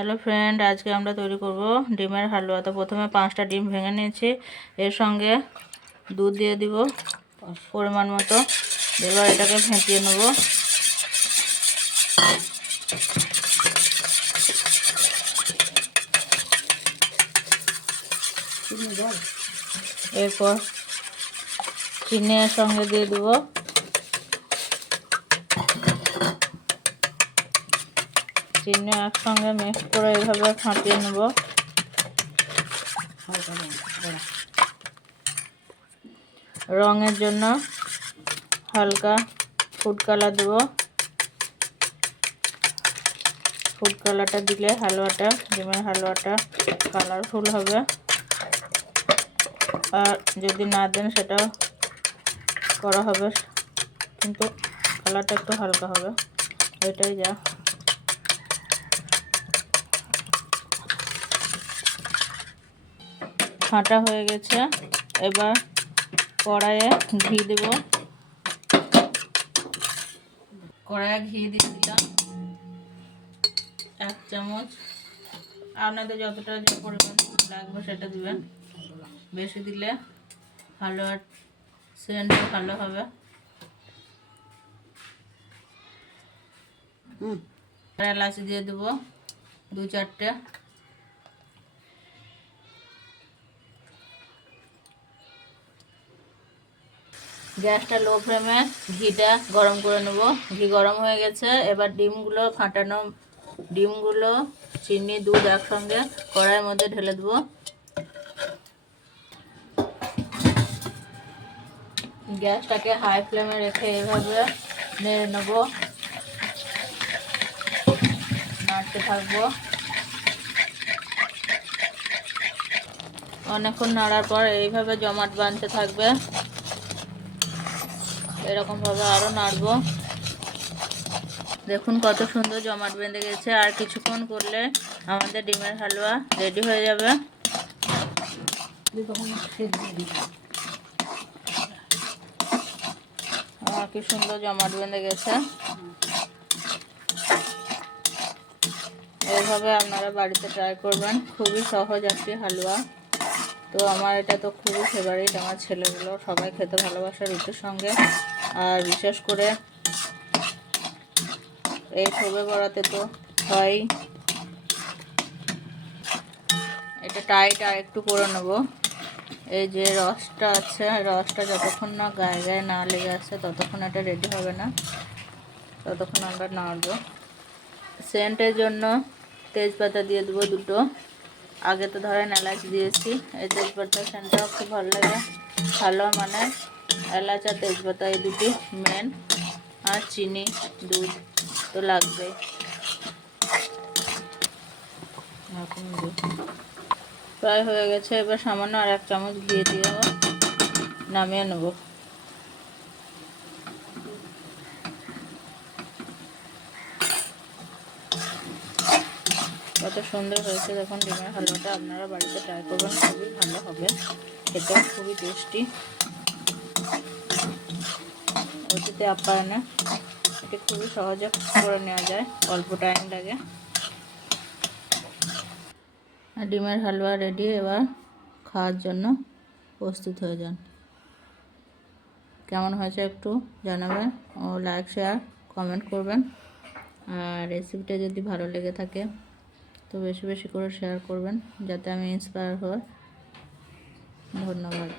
Hello friend, আজকে আমরা তৈরি করব ডিমের হালুয়া। তো প্রথমে 5টা ডিম ভেঙে নিয়েছি, এর সঙ্গে দুধ দিয়ে দিব পরিমাণ মতো। এবার এটাকে ফেটিয়ে নেব। এরপর চিনি এর সঙ্গে দিয়ে দেব। চিনি একসঙ্গে মিক্স করে এইভাবে ফাটিয়ে নেব। রঙের জন্য হালকা ফুড কালার দেব। ফুড কালারটা দিলে হালুয়াটা, ডিমের হালুয়াটা কালারফুল হবে। আর যদি না দেন সেটাও করা হবে, কিন্তু কালারটা একটু হালকা হবে, এটাই যা। ফাটা হয়ে গেছে, এবার কড়াইয়ে ঘি দেব। কড়াইয়ে ঘি দিয়ে দিলাম 1 চামচ। আপনাদের যতটা যে পরিমাণ লাগবে সেটা দিবেন, বেশি দিলে হালুয়ার সেন্টটা ভালো হবে। এলাচি দিয়ে দেবো 2-4টে। গ্যাসটা লো ফ্লেমে ঘিটা গরম করে নেব। ঘি গরম হয়ে গেছে, এবার ডিমগুলো, ফাটানো ডিমগুলো, চিনি, দুধ একসঙ্গে কড়াইয়ের মধ্যে ঢেলে দেবো। গ্যাসটাকে হাই ফ্লেমে রেখে এভাবে নেড়ে নেব, নাড়তে থাকবো। অনেকক্ষণ নাড়ার পর এইভাবে জমাট বাঁধতে থাকবে, এরকমভাবে আরও নাড়বো। দেখুন কত সুন্দর জমাট বেঁধে গেছে। আর কিছুক্ষণ করলে আমাদের ডিমের হালুয়া রেডি হয়ে যাবে। কি সুন্দর জমাট বেঁধে গেছে। এইভাবে আপনারা বাড়িতে ট্রাই করবেন, খুবই সহজ একটি হালুয়া। তো আমার এটা তো খুবই ফেভারিট, আমার ছেলেগুলো সবাই খেতে ভালোবাসে রুটির সঙ্গে। আর বিশেষ করে এই শবে বরাতে তো হয়। এটা টাইট আর একটু করে নেব। এই যে রসটা আছে, রসটা যতক্ষণ না গায়ে গায়ে না লেগে আসছে ততক্ষণ এটা রেডি হবে না, ততক্ষণ আমরা নাড়বো। সেন্টের জন্য তেজপাতা দিয়ে দেবো 2টো। আগে তো ধরেন এলাচ দিয়েছি, এই তেজপাতা সেন্টটাও খুব ভালো লাগে। ভালো মানে এলাচ আর তেজপাতা এই দুটি মেন, আর চিনি, দুধ তো লাগবেই। প্রায় হয়ে গেছে, এবার সামান্য আর 1 চামচ ঘি দিয়ে নামিয়ে নেব। কত সুন্দর হয়েছে দেখুন ডিমের হালুয়াটা। আপনারা বাড়িতে ট্রাই করবেন, খুবই ভালো হবে, খেতে খুবই টেস্টি। অতিথি আপ্যায়নে এটি খুবই সহজে করে নেওয়া যায়, অল্প টাইম লাগে। ডিমের হালুয়া রেডি, এবার খাওয়ার জন্য প্রস্তুত হয়ে যান। কেমন হয়েছে একটু জানাবেন ও লাইক, শেয়ার, কমেন্ট করবেন। আর রেসিপিটা যদি ভালো লেগে থাকে তো বেশি বেশি করে শেয়ার করবেন, যাতে আমি ইন্সপায়ার হই। ধন্যবাদ।